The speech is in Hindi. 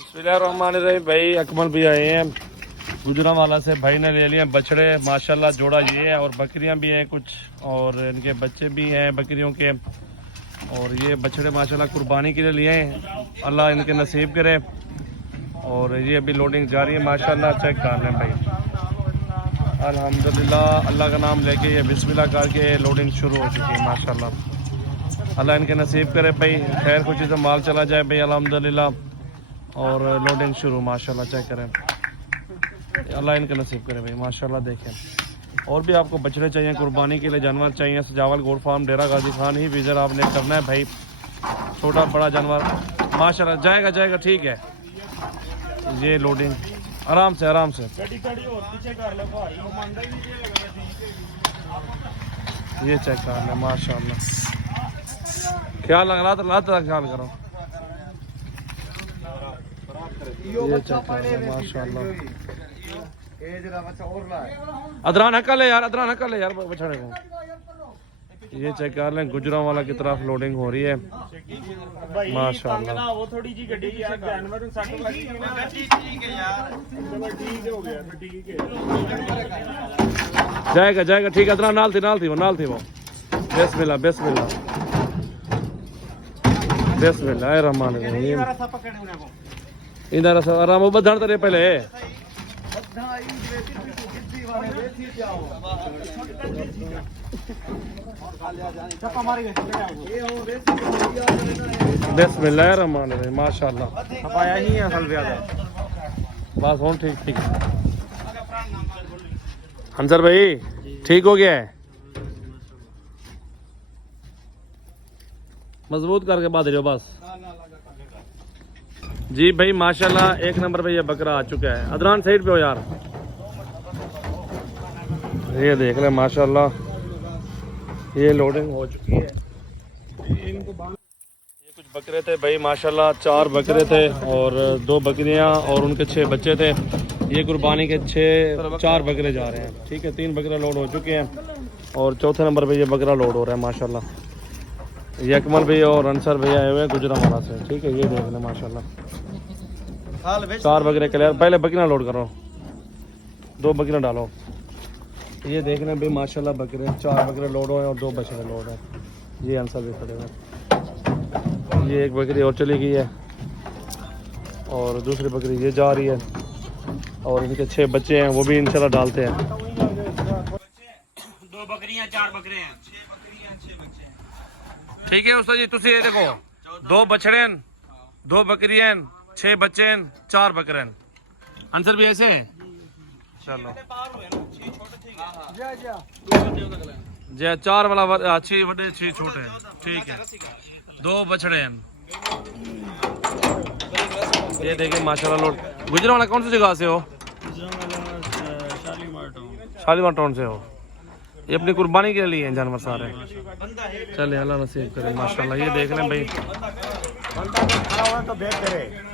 बिस्मिल्लाहिर्रहमानिर्रहीम। भाई अकमल भी आए हैं गुजरांवाला से, भाई ने ले लिए बछड़े माशाल्लाह, जोड़ा ये है और बकरियां भी हैं कुछ और इनके बच्चे भी हैं बकरियों के। और ये बछड़े माशाल्लाह कुर्बानी के लिए लिए हैं, अल्लाह इनके नसीब करे। और ये अभी लोडिंग जारी है माशाल्लाह, चेक कर लें भाई। अल्हम्दुलिल्लाह, अल्लाह का नाम लेके ये बिस्मिल्लाह करके लोडिंग शुरू हो चुकी है माशाल्लाह। अल्लाह इनके नसीब करे भाई, खैर खुशी से माल चला जाए भाई अल्हम्दुलिल्लाह। और लोडिंग शुरू माशाल्लाह, चेक करें, अल्लाह इनके नसीब करे भाई माशाल्लाह। देखें और भी आपको बछड़े चाहिए, कुर्बानी के लिए जानवर चाहिए, सजावल गोट फार्म डेरा गाजी खान ही विजिट आपने करना है भाई। छोटा बड़ा जानवर माशाल्लाह जाएगा जाएगा, ठीक है। ये लोडिंग आराम से आराम से, ये चेक कर लें माशाल्लाह। ख्याल लगा रहा ख्याल करो, ये चेक कर लें माशाल्लाह। अदरान हकल है यार, अदरान हकल है यार बछड़े को। ये चेक कर लें, गुजरांवाला की तरफ लोडिंग हो रही है माशाल्लाह। वो थोड़ी जी गड्डी यार जानवर सट लगी है ना, ठीक है यार, चलो ठीक हो गया, ठीक है, जाएगा जाएगा, ठीक है। अदरान नाल थी वो। बिस्मिल्लाह बिस्मिल्लाह बिस्मिल्लाह रहमान रहीम। इधर से आराम बधण तरे पहले बिस्मिल्लाह रहमान रहीम माशाल्लाह। पाया नहीं है असल ज्यादा, बस हो ठीक ठीक। अंसर भाई ठीक हो गया है, मजबूत करके बांध रहे हो बस जी भाई माशाल्लाह। एक नंबर पे ये बकरा आ चुका है। अदरान साइड पे हो यार, ये देख रहे माशाल्लाह, ये लोडिंग हो चुकी है। ये कुछ बकरे थे भाई माशाल्लाह, 4 बकरे थे और 2 बकरियां और उनके 6 बच्चे थे। ये कुर्बानी के 4 बकरे जा रहे हैं, ठीक है। 3 बकरे लोड हो चुके हैं और चौथे नंबर पे ये बकरा लोड हो रहा है माशाल्लाह। ये अकमल भैया और अंसर भैया आए हुए हैं गुजरांवाला से, ठीक है। ये देख लें माशाल्लाह, 4 बकरे क्लियर। पहले बकरियां लोड करो, 2 बकरियां डालो। ये देख लें भाई माशाल्लाह, बकरे 4 बकरे लोड हुए और 2 बछड़े लोड हैं। ये अंसर भी खड़े हुए। ये एक बकरी और चली गई है और दूसरी बकरी ये जा रही है और इनके 6 बच्चे हैं, वो भी इंशाल्लाह डालते हैं। 2 बकरियां 4 बकरे हैं, 6 बकरियां 6 बच्चे हैं, ठीक है उस्ताद जी। तुसी ये देखो, 2 बछड़े 2 बकरियां 6 बच्चे 4 बकरे। आंसर भी ऐसे है, चलो जी। 4 वाला 6 बड़े 6 छोटे, ठीक है। 2 बछड़े हैं। ये देखिए माशाल्लाह लोड। गुजरांवाला कौन सी जगह से हो? शालीमार टाउन से हो। ये अपनी कुर्बानी के लिए हैं जानवर सारे। चले अल्लाह नसीब करे माशाल्लाह। ये देख रहे हैं भाई, तो बेहतर है।